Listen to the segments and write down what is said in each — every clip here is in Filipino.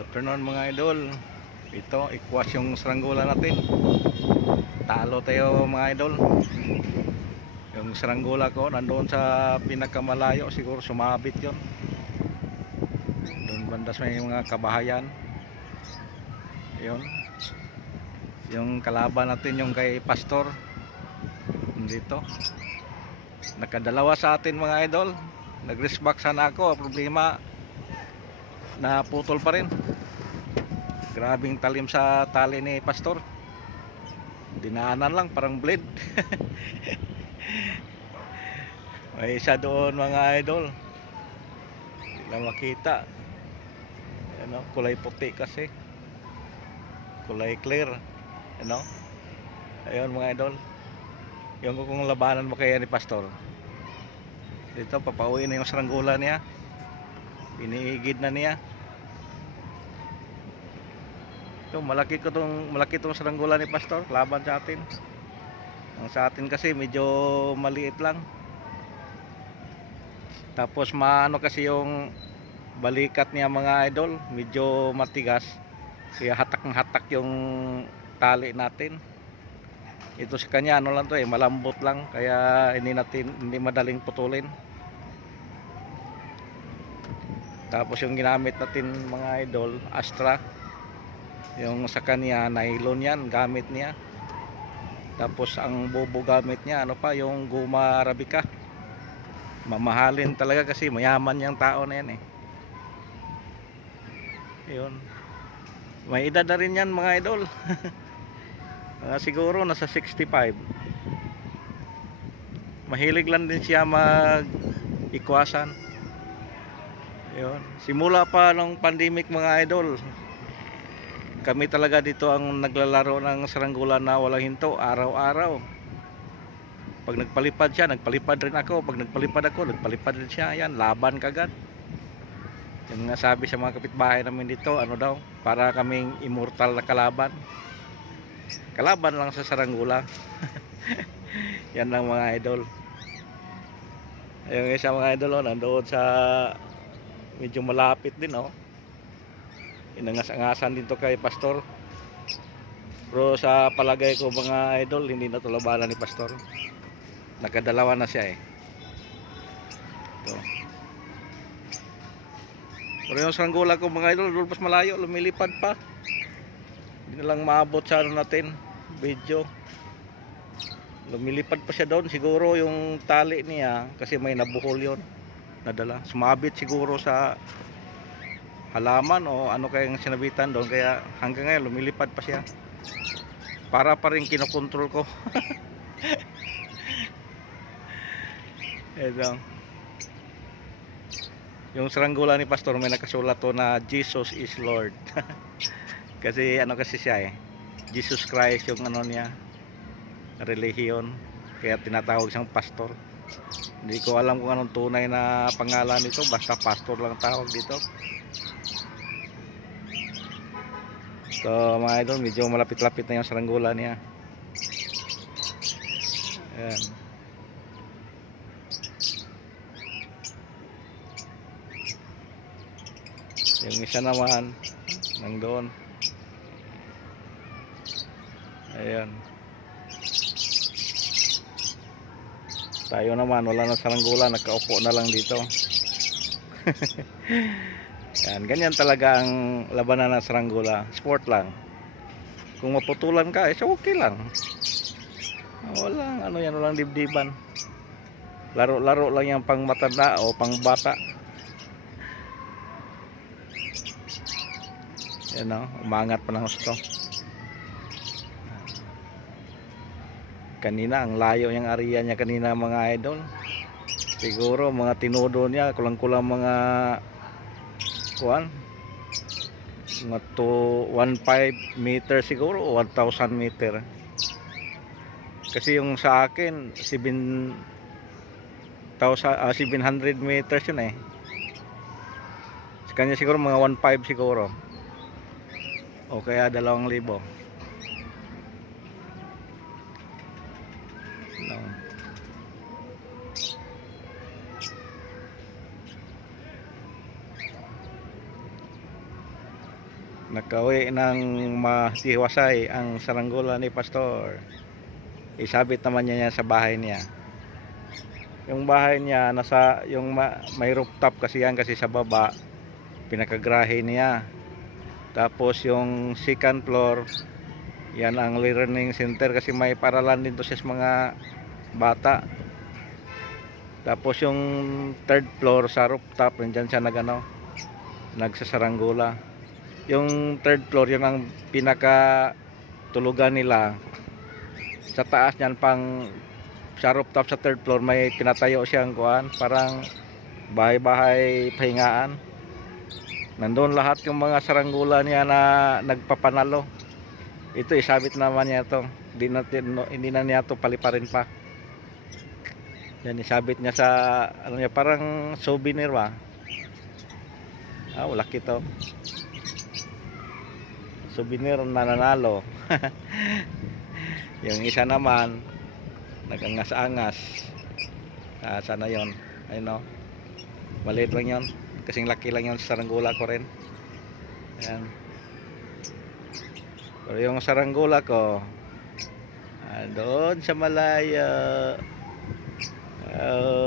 Good afternoon mga idol. Ito, ikwas yung saranggola natin. Talo tayo mga idol. Yung saranggola ko nandoon sa pinakamalayo, siguro sumabit yon. Doon banda sa may mga kabahayan. Yun. Yung kalaban natin yung kay Pastor. Dito. Nakadalawa sa atin mga idol. Nag-respect sana ako. Problema, naputol pa rin. Grabing talim sa tali ni Pastor. Dinaanan lang, parang blade. May isa doon mga idol. Hindi lang makita. Ano, kulay puti kasi. Kulay clear. Ano? Ayun mga idol. Yung kung labanan mo kaya ni Pastor. Dito, papauwi na yung saranggola niya. Iniigid na niya. Ito, malaki tong saranggola ni Pastor, laban sa atin. Ang sa atin kasi medyo maliit lang. Tapos maano kasi yung balikat niya mga idol, medyo matigas. Kaya hatak ng hatak yung tali natin. Ito sa kanya ano lang to malambot lang, kaya hindi madaling putulin. Tapos yung ginamit natin mga idol, Astra. Yung sa kanya nylon yan gamit niya. Tapos ang bobo gamit niya ano pa, yung guma arabica. Mamahalin talaga kasi mayaman yung tao na yan Yun. May edad na rin yan mga idol. Siguro nasa 65. Mahilig lang din siya mag-ikwasan. Yun. Simula pa nung pandemic mga idol, kami talaga dito ang naglalaro ng saranggola na walang hinto, araw-araw. Pag nagpalipad siya, nagpalipad rin ako. Pag nagpalipad ako, nagpalipad rin siya. Yan, laban kagad. Yung nga sabi sa mga kapitbahay namin dito, ano daw, para kaming immortal na kalaban. Kalaban lang sa saranggola. Yan lang mga idol. Yung isa mga idol, nandoon sa medyo malapit din inangas-angasan dito kay Pastor. Pero sa palagay ko mga idol, hindi na ito labanan ni Pastor. Nakadalawa na siya ito. Pero yung saranggola ko mga idol, doon pas malayo, lumilipad pa. Hindi na lang maabot sa ano natin video. Lumilipad pa siya doon. Siguro yung tali niya, kasi may nabuhol yon, nadala, sumabit siguro sa halaman o ano kayang sinabitan doon, kaya hanggang ngayon lumilipad pa siya. Para pa rin kinokontrol ko. Ito. Yung saranggola ni Pastor may nakasulat to na Jesus is Lord. Kasi ano kasi siya Jesus Christ yung ano niya, relihiyon, kaya tinatawag siyang Pastor. Hindi ko alam kung anong tunay na pangalan nito, basta Pastor lang tawag dito. So mga idol, medyo malapit-lapit na yung saranggola niya. Ayan. Yung isa naman nandun. Ayan. Tayo naman wala na saranggola, nakaupo na lang dito. Yan, ganyan talaga ang labanan ng saranggola. Sport lang. Kung maputulan ka, so okay lang. Walang dibdiban. Laro-laro lang yung pang matanda o pang bata. Yan umangat pa ng gusto. Kanina, ang layo niyang area niya kanina mga idol. Siguro mga tinodo niya, kulang-kulang mga mga 1.5 meter siguro o 1,000 meter. Kasi yung sa akin 700 meters yun sa kanya siguro mga 1.5 siguro o kaya 2,000 no. Nakauwi ng matiwasay ang saranggola ni Pastor. Isabit naman niya sa bahay niya. Yung bahay niya nasa yung may rooftop kasi yan, kasi sa baba pinakagrahe niya. Tapos yung second floor, yan ang learning center kasi may paralan din to sa mga bata. Tapos yung third floor sa rooftop, nandiyan siya nagsasaranggola. Yung third floor, yun ang pinaka tulugan nila. Sa taas niyan, sa rooftop sa third floor, may pinatayo siyang parang bahay-bahay pahingaan. Nandun lahat yung mga saranggola niya na nagpapanalo. Ito isabit naman niya to. Hindi na niya to paliparin pa. Yan, isabit niya sa ano niya, parang souvenir ba. Laki to. Souvenir na nanalo. Yung isa naman nagangas-angas. Sana yon. Ayun, maliit lang yon, kasing laki lang yon sa saranggola ko rin. Ayan. Pero yung saranggola ko doon sa malayo,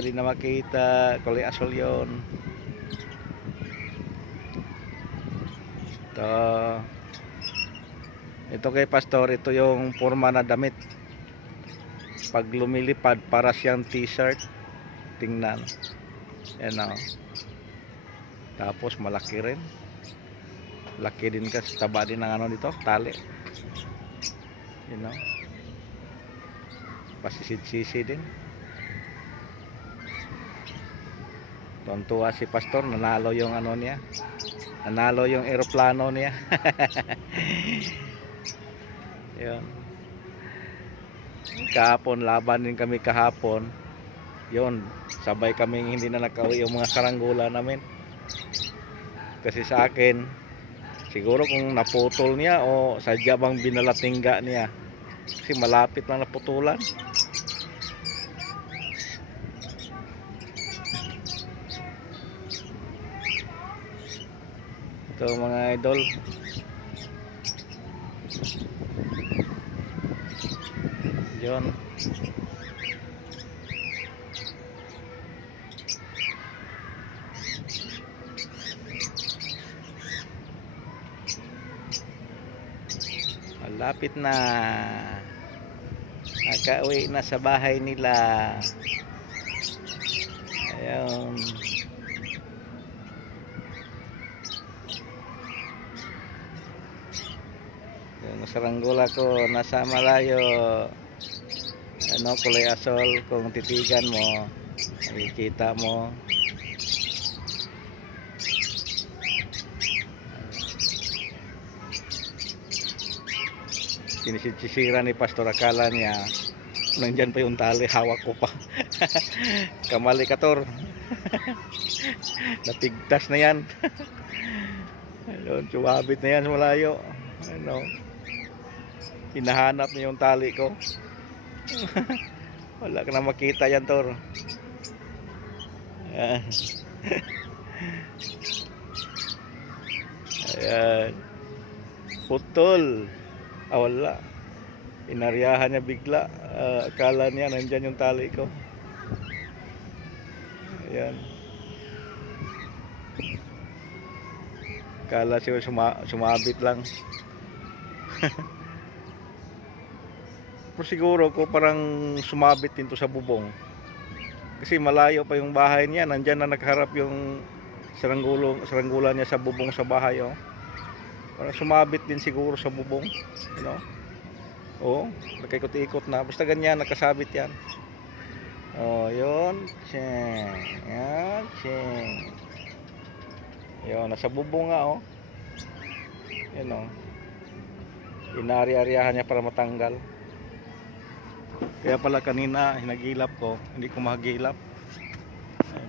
di na makita. Kulay asol yon. Ito kay Pastor, ito yung forma na damit. Pag lumilipad, para siyang t-shirt. Tingnan. Yan o. Tapos malaki rin. Laki din kasi, taba din ng ano dito, tali. You know. Pasisid-sisi din. Tuntua si Pastor, nanalo yung ano niya. Nanalo yung eroplano niya. Yun. Kahapon, laban din kami kahapon. Yun, sabay kami hindi na nakauwi yung mga saranggola namin. Kasi sa akin, siguro kung naputol niya o sadya bang binalatingga niya. Kasi malapit lang naputulan. Ito mga idol. Yun. Malapit na. Nakauwi na sa bahay nila. Ayun. Yung saranggola ko nasa malayo. Kulay asol. Kung titigan mo, makikita mo. Sinisira ni Pastor, akala niya nandyan pa yung tali, hawak ko pa. Kamali Kator. Napigtas na yan. Ayun, sumabit na yan malayo. Hinahanap niya yung tali ko. Wala ka na makita yan, Tor. Ayan. Putol. Wala. Inaryahan niya bigla. Akala niya nandyan yung tali ko. Ayan. Akala siya sumabit lang. Pero siguro ko parang sumabit din to sa bubong. Kasi malayo pa yung bahay niya. Nandyan na nakaharap yung saranggola niya sa bubong sa bahay. Parang sumabit din siguro sa bubong. Nakikot-ikot na. Basta ganyan, nakasabit yan. Yun. Yan. Yun, nasa bubong nga. Yan Inari-ariyahan niya para matanggal. Kaya pala kanina hinagilap ko, hindi ko mahagilap.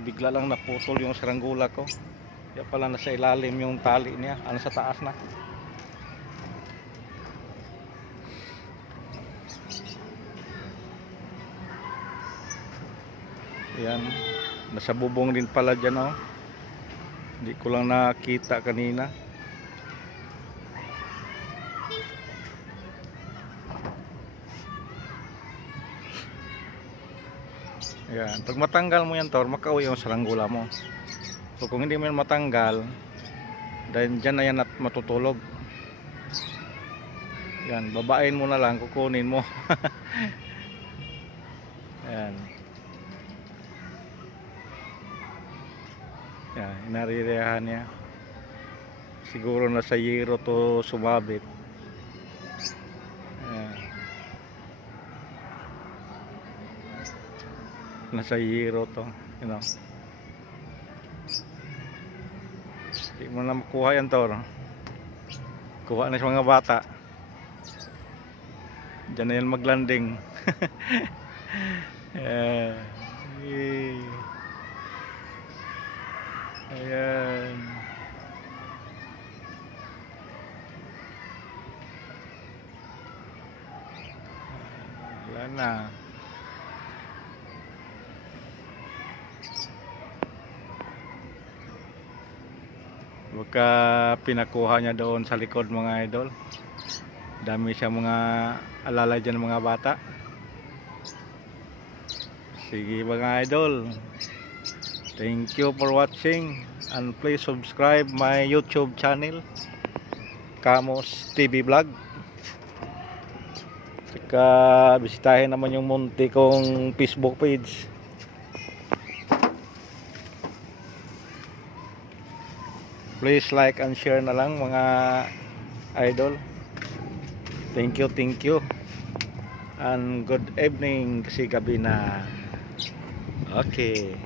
Bigla lang naputol yung saranggola ko. Kaya pala nasa ilalim yung tali niya, sa taas na. Yan, nasa bubong din pala dyan. Hindi ko lang nakita kanina. Ayan. Pag matanggal mo yan, Tor, makauwi yung saranggula mo. So kung hindi mo yan matanggal, dahil dyan na yan at matutulog. Yan, babain mo na lang, kukunin mo. Ayan. Yan, inaririyahan niya. Siguro na sa yero to sumabit. Ayan. Nasa yero to, you know. Hindi mo na makuha yan, Tor. Kuha na sa mga bata. Diyan na yan maglanding. Ayan. Wala na. Baka pinakuha niya doon sa likod, mga idol. Dami siya mga alalay dyan, mga bata. Sige mga idol, thank you for watching, and please subscribe my YouTube channel, Kamos TV Vlog. Saka bisitahin naman yung munti kong Facebook page. Please like and share na lang, mga idol. Thank you, and good evening kasi gabi na. Okay.